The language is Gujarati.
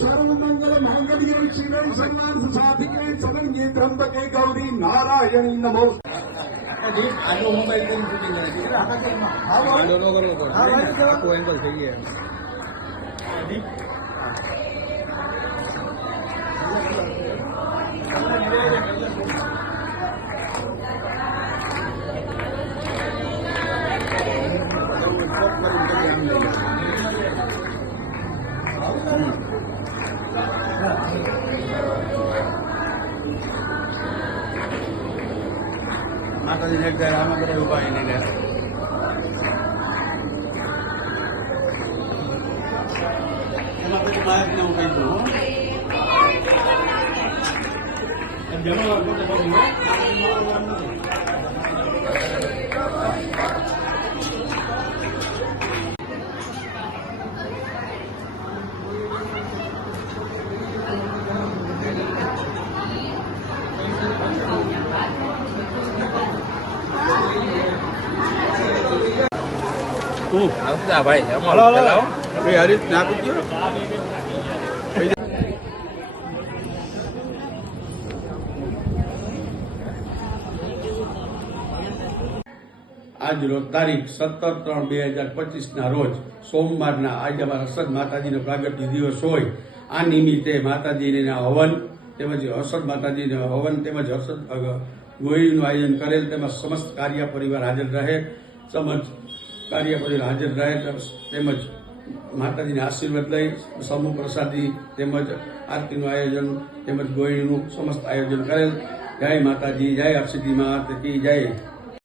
सर्वमंगल मांगल्ये शिवे सर्वार्थ साधिके शरण्ये त्र्यंबके गौरी नारायणी नमो। આનો મોબાઈલ કરી શૂટિંગ કરે આનો નો કરવો પડે આખો એંગલ થઈ ગયા માતાજી ને એક આમાં બધા ઉભા એને એમાં પછી માહિતી ને હું કહી દઉં ભાઈ હરીશ ના પૂછ્યો આજ રોજ તારીખ 17/3/2025 રોજ સોમવારના આજે અમારા હર્ષદ માતાજીનો પ્રાગટ્ય દિવસ હોય આ નિમિત્તે માતાજીને હવન તેમજ હર્ષદ માતાજીને હવન તેમજ હર્ષદ ગોળીનું આયોજન કરેલ તેમજ સમસ્ત કાર્ય પરિવાર હાજર રહે તેમજ કાર્ય પરિવાર હાજર રહે તેમજ માતાજીના આશીર્વાદ લઈ સમૂહ પ્રસાદી તેમજ આરતીનું આયોજન તેમજ ગોળીનું સમસ્ત આયોજન કરેલ। જય માતાજી, જય હર્ષદી માતા કી જય।